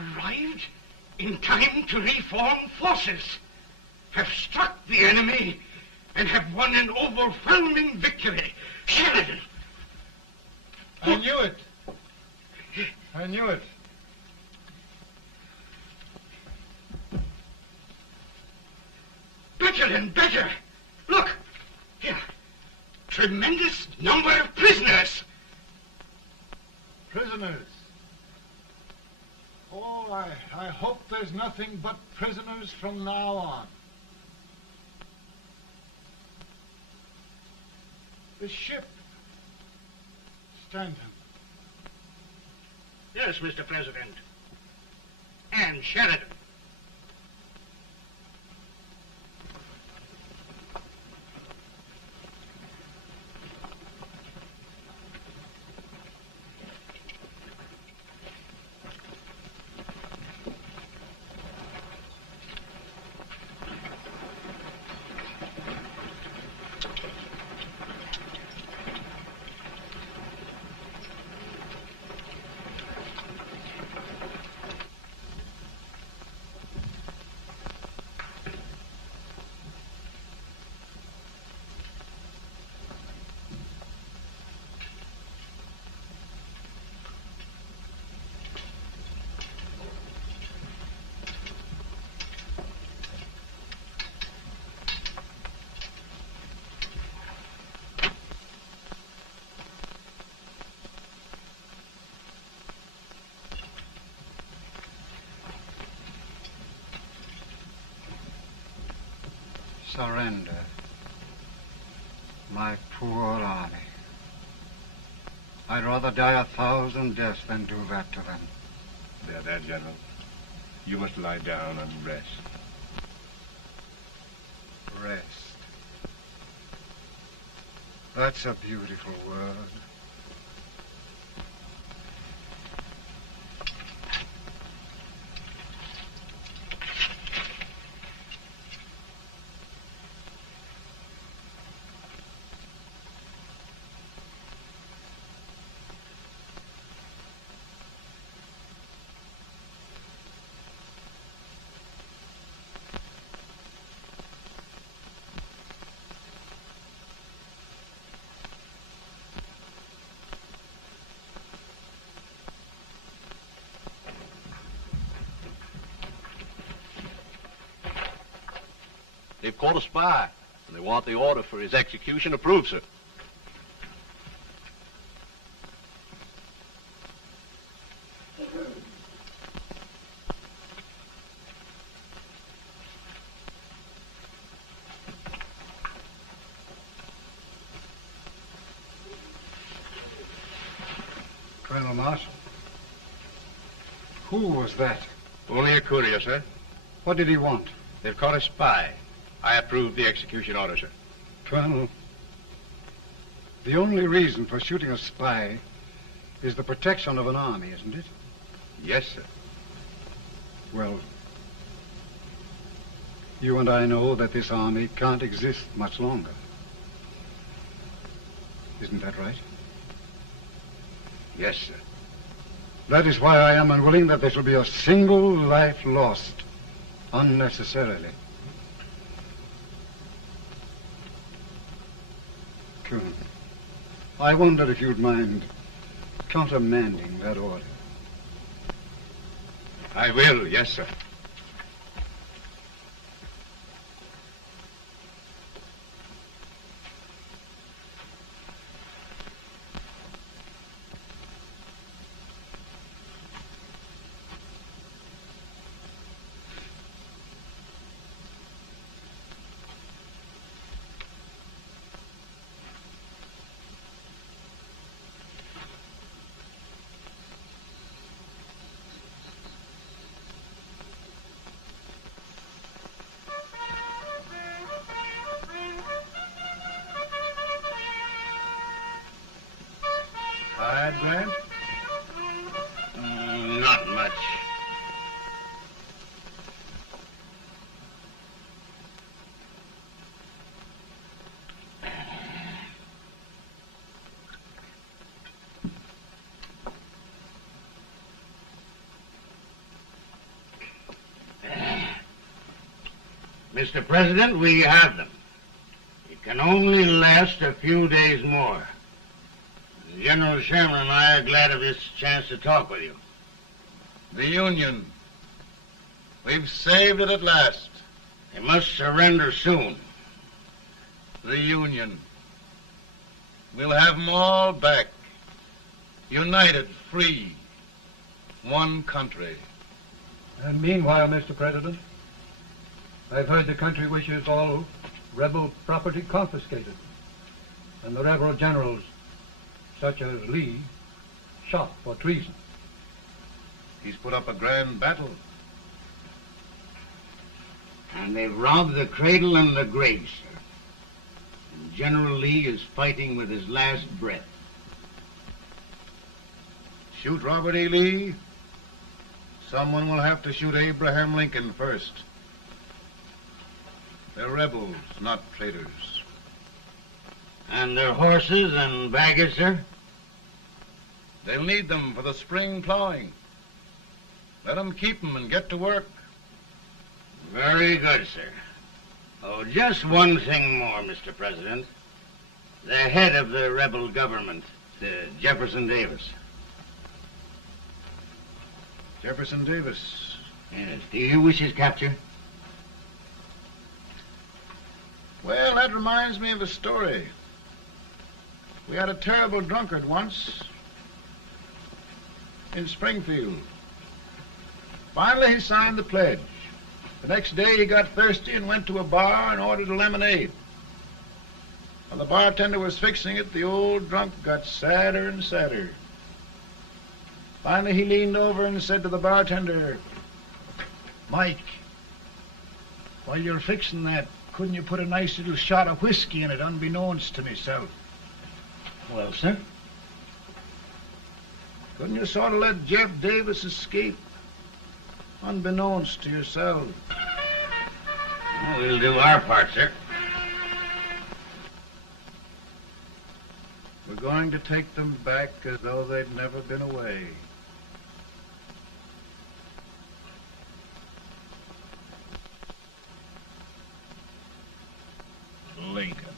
arrived in time to reform forces, have struck the enemy, and have won an overwhelming victory. Sheridan! I knew it. I knew it. Better and better. Look, here. Tremendous number of prisoners. Prisoners? Oh, I hope there's nothing but prisoners from now on. The ship. Stanton. Yes, Mr. President. And Sheridan. Surrender. My poor army. I'd rather die 1,000 deaths than do that to them. There, General. You must lie down and rest. Rest. That's a beautiful word. They've caught a spy, and they want the order for his execution approved, sir. Colonel Marshall. Who was that? Only a courier, sir. What did he want? They've caught a spy. I approve the execution order, sir. Colonel, the only reason for shooting a spy is the protection of an army, isn't it? Yes, sir. Well, you and I know that this army can't exist much longer. Isn't that right? Yes, sir. That is why I am unwilling that there shall be a single life lost unnecessarily. Colonel, I wonder if you'd mind countermanding that order. I will, yes, sir. Grant? Not much. Mr. President, we have them. It can only last a few days more. General Sherman and I are glad of this chance to talk with you. The Union. We've saved it at last. They must surrender soon. The Union. We'll have them all back. United, free. One country. And meanwhile, Mr. President, I've heard the country wishes all rebel property confiscated, and the rebel generals, such as Lee, shot for treason. He's put up a grand battle. And they've robbed the cradle and the grave, sir. And General Lee is fighting with his last breath. Shoot Robert E. Lee? Someone will have to shoot Abraham Lincoln first. They're rebels, not traitors. And their horses and baggage, sir? They'll need them for the spring plowing. Let them keep them and get to work. Very good, sir. Oh, just one thing more, Mr. President. The head of the rebel government, Jefferson Davis. Jefferson Davis? Yes. Do you wish his capture? Well, that reminds me of a story. We had a terrible drunkard once in Springfield. Finally, he signed the pledge. The next day, he got thirsty and went to a bar and ordered a lemonade. While the bartender was fixing it, the old drunk got sadder and sadder. Finally, he leaned over and said to the bartender, "Mike, while you're fixing that, couldn't you put a nice little shot of whiskey in it, unbeknownst to myself?" Well, sir? Couldn't you sort of let Jeff Davis escape, unbeknownst to yourself? Well, we'll do our part, sir. We're going to take them back as though they'd never been away. Lincoln.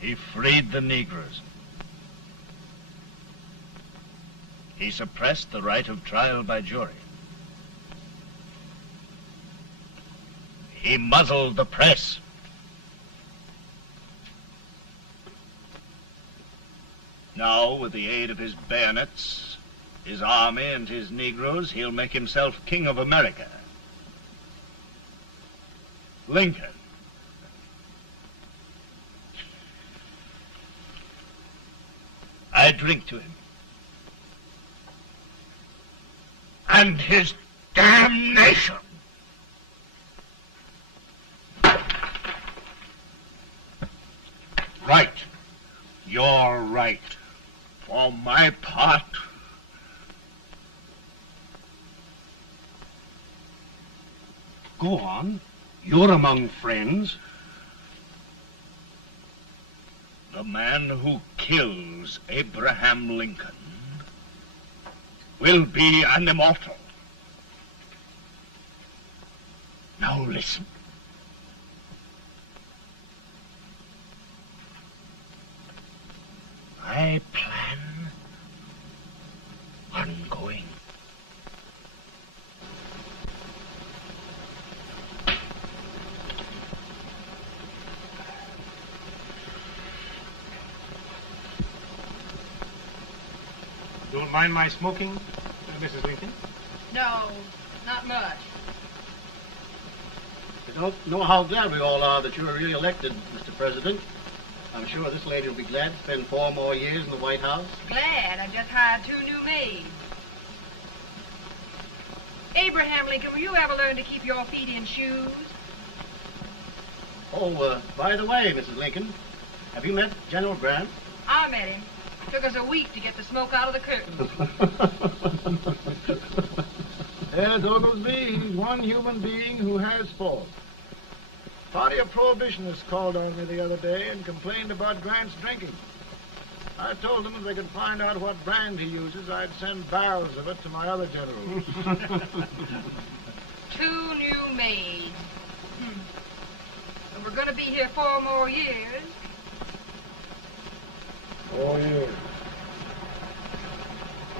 He freed the Negroes. He suppressed the right of trial by jury. He muzzled the press. Now, with the aid of his bayonets, his army, and his Negroes, he'll make himself king of America. Lincoln. I drink to him. And his damnation. Right. You're right. For my part, go on. You're among friends. The man who kills Abraham Lincoln will be an immortal. Now listen. I plan on going. Don't mind my smoking, Mrs. Lincoln? No, not much. You don't know how glad we all are that you're re-elected, Mr. President. I'm sure this lady will be glad to spend 4 more years in the White House. Glad. I've just hired 2 new maids. Abraham Lincoln, will you ever learn to keep your feet in shoes? Oh, by the way, Mrs. Lincoln, have you met General Grant? I met him. Took us a week to get the smoke out of the curtains. Yes, Oglesby, he's one human being who has faults. Party of Prohibitionists called on me the other day and complained about Grant's drinking. I told them if they could find out what brand he uses, I'd send barrels of it to my other generals. 2 new maids. And we're going to be here 4 more years. 4 years.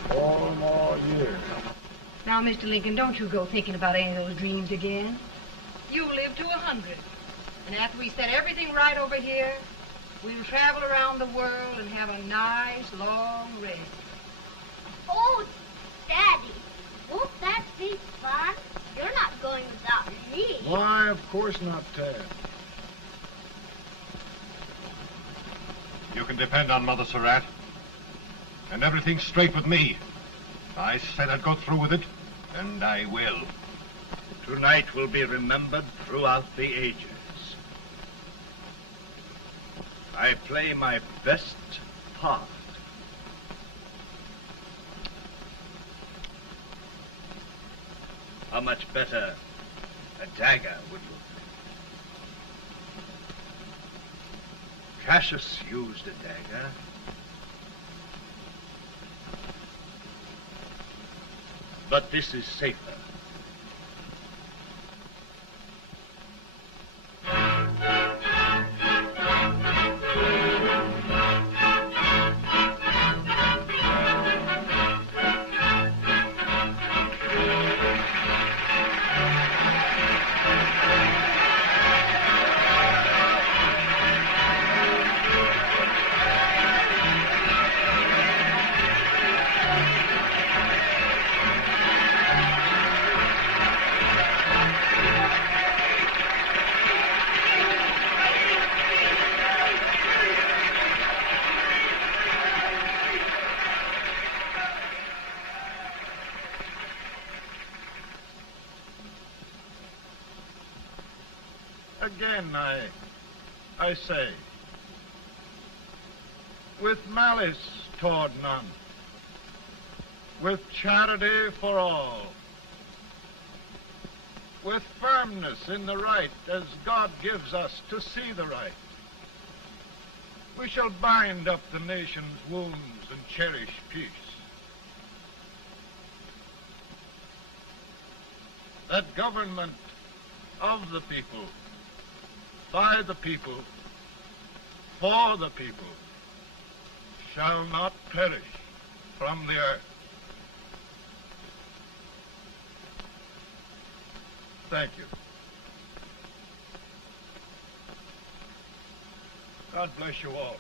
4 more years. Now, Mr. Lincoln, don't you go thinking about any of those dreams again. You live to 100. And after we set everything right over here, we'll travel around the world and have a nice, long rest. Oh, Daddy, won't that be fun? You're not going without me. Why, of course not, Tad. You can depend on Mother Surratt. And everything's straight with me. I said I'd go through with it, and I will. Tonight will be remembered throughout the ages. I play my best part. How much better a dagger would look? Cassius used a dagger. But this is safer. Again, I say, with malice toward none, with charity for all, with firmness in the right as God gives us to see the right, we shall bind up the nation's wounds and cherish peace. That government of the people, by the people, for the people, shall not perish from the earth. Thank you. God bless you all.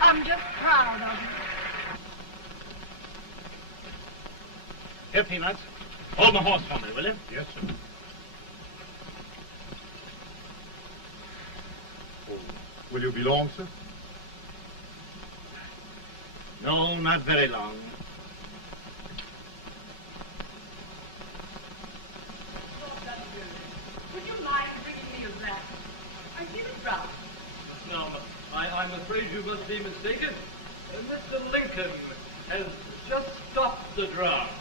I'm just proud of you. Here, Peanuts. Hold my horse for me, will you? Yes, sir. Oh, will you be long, sir? No, not very long. Would you mind bringing me a wrap? I feel it brown. No, I'm afraid you must be mistaken. Mr. Lincoln has just stopped the draft.